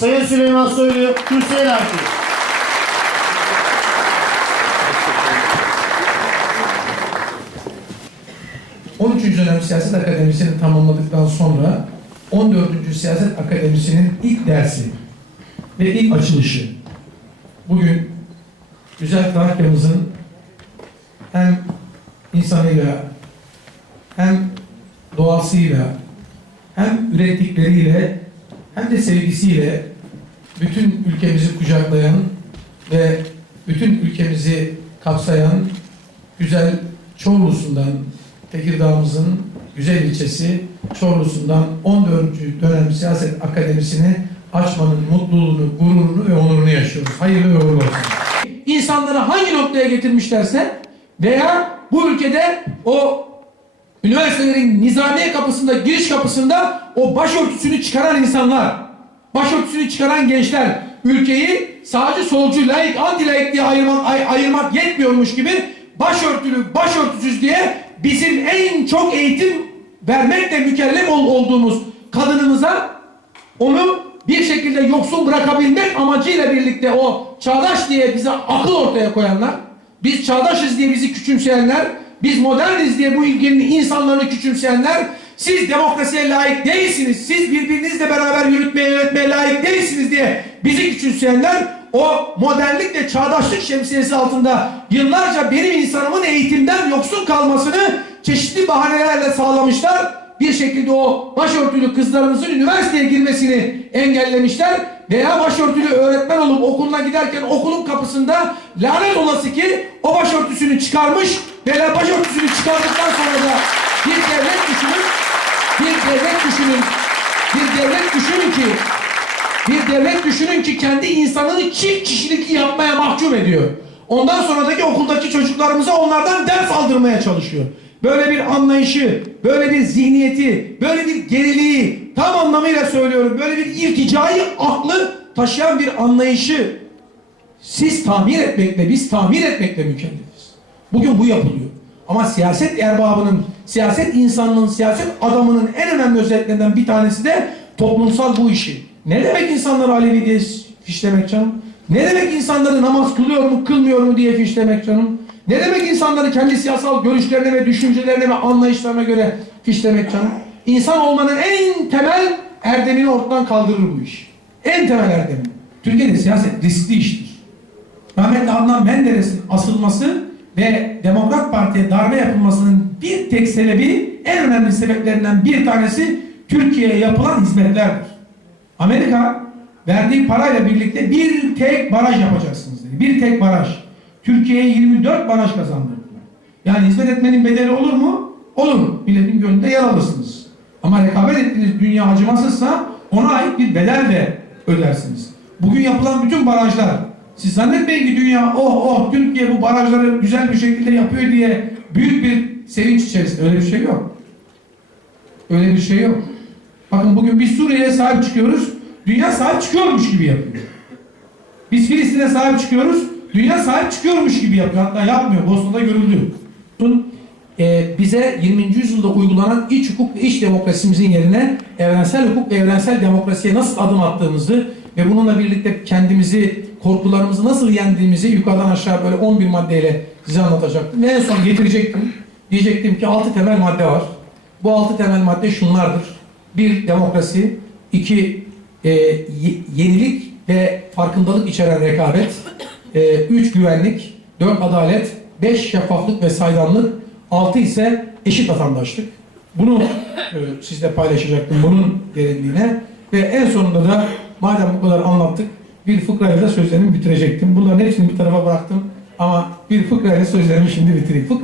Sayın Süleyman Soylu kürsüye davet dönem siyaset akademisini tamamladıktan sonra 14. siyaset akademisinin ilk dersi ve ilk açılışı bugün güzel Trakya'mızın hem insanıyla hem doğasıyla hem ürettikleriyle hem de sevgisiyle bütün ülkemizi kucaklayan ve bütün ülkemizi kapsayan güzel Çorlu'sundan Tekirdağ'ımızın güzel ilçesi Çorlu'sundan 14. dönem siyaset akademisini açmanın mutluluğunu, gururunu ve onurunu yaşıyoruz. Hayırlı ve uğurlu olsun. İnsanları hangi noktaya getirmişlerse veya bu ülkede o üniversitelerin nizamiye kapısında, giriş kapısında o başörtüsünü çıkaran insanlar, başörtüsünü çıkaran gençler, ülkeyi sağcı, solcu, laik, anti laik diye ayırmak, ay- ayırmak yetmiyormuş gibi başörtülü, başörtüsüz diye bizim en çok eğitim vermekle mükellef ol- olduğumuz kadınımıza onu bir şekilde yoksul bırakabilmek amacıyla birlikte o çağdaş diye bize akıl ortaya koyanlar, biz çağdaşız diye bizi küçümseyenler, biz moderniz diye bu ülkenin insanlarını küçümseyenler, siz demokrasiye layık değilsiniz, siz birbirinizle beraber yürütmeye yönetmeye layık değilsiniz diye bizi küçümseyenler, o modernlik ve çağdaşlık şemsiyesi altında yıllarca benim insanımın eğitimden yoksun kalmasını çeşitli bahanelerle sağlamışlar bir şekilde o başörtülü kızlarımızın üniversiteye girmesini engellemişler veya başörtülü öğretmen olup okuluna giderken okulun kapısında lanet olası ki o başörtüsünü çıkarmış veya başörtüsünü çıkardıktan sonra da bir devlet düşünün bir devlet düşünün bir devlet düşünün ki bir devlet düşünün ki kendi insanını çift kişilik yapmaya mahkum ediyor. Ondan sonraki okuldaki çocuklarımıza onlardan ders aldırmaya çalışıyor. Böyle bir anlayışı, böyle bir zihniyeti, böyle bir geriliği tam anlamıyla söylüyorum. Böyle bir irticai aklı taşıyan bir anlayışı siz tamir etmekle, biz tamir etmekle mükellefiz. Bugün bu yapılıyor. Ama siyaset erbabının, siyaset insanının, siyaset adamının en önemli özelliklerinden bir tanesi de toplumsal bu işi. Ne demek insanları Alevi diye fişlemek canım? Ne demek insanları namaz kılıyor mu, kılmıyor mu diye fişlemek canım? Ne demek insanları kendi siyasal görüşlerine ve düşüncelerine ve anlayışlarına göre fişlemek canım? İnsan olmanın en temel erdemini ortadan kaldırır bu iş. En temel erdemi. Türkiye'de siyaset riskli iştir. Rahmetli Adnan Menderes'in asılması ve Demokrat Parti'ye darbe yapılmasının bir tek sebebi, en önemli sebeplerinden bir tanesi Türkiye'ye yapılan hizmetlerdir. Amerika verdiği parayla birlikte bir tek baraj yapacaksınız dedi. Bir tek baraj. Türkiye'ye 24 baraj kazandırdılar. Yani hizmet etmenin bedeli olur mu? Olur. Milletin gönlünde yer alırsınız. Ama rekabet ettiğiniz dünya acımasızsa ona ait bir bedel de ödersiniz. Bugün yapılan bütün barajlar siz zannetmeyin ki dünya oh oh Türkiye bu barajları güzel bir şekilde yapıyor diye büyük bir sevinç içerisinde. Öyle bir şey yok. Öyle bir şey yok. Bakın bugün biz Suriye'ye sahip çıkıyoruz. Dünya sahip çıkıyormuş gibi yapıyor. Biz Filistin'e sahip çıkıyoruz. Dünya sahip çıkıyormuş gibi yapıyor. Hatta yapmıyor. Bosna'da görüldü. Bunun, e, bize 20. yüzyılda uygulanan iç hukuk ve iç demokrasimizin yerine evrensel hukuk ve evrensel demokrasiye nasıl adım attığımızı ve bununla birlikte kendimizi, korkularımızı nasıl yendiğimizi yukarıdan aşağı böyle 11 maddeyle size anlatacaktım. En son getirecektim. Diyecektim ki 6 temel madde var. Bu 6 temel madde şunlardır. Bir, demokrasi. iki e, ye- yenilik ve farkındalık içeren rekabet. E, üç, güvenlik. Dört, adalet. Beş, şeffaflık ve saydamlık. Altı ise eşit vatandaşlık. Bunu e, sizle paylaşacaktım bunun derinliğine. Ve en sonunda da madem bu kadar anlattık bir fıkrayla da sözlerimi bitirecektim. Bunların hepsini bir tarafa bıraktım. Ama bir fıkrayla sözlerimi şimdi bitireyim. Fıkra